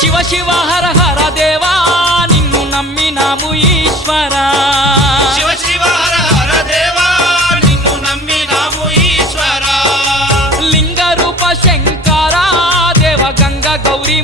శివ శివ హర హర దేవా నిన్ను నమ్మినాము ఈశ్వరా శివ శివ హర హర దేవా నిన్ను నమ్మినాము ఈశ్వరా లింగ రూప శంకరా దేవ గంగ గౌరీ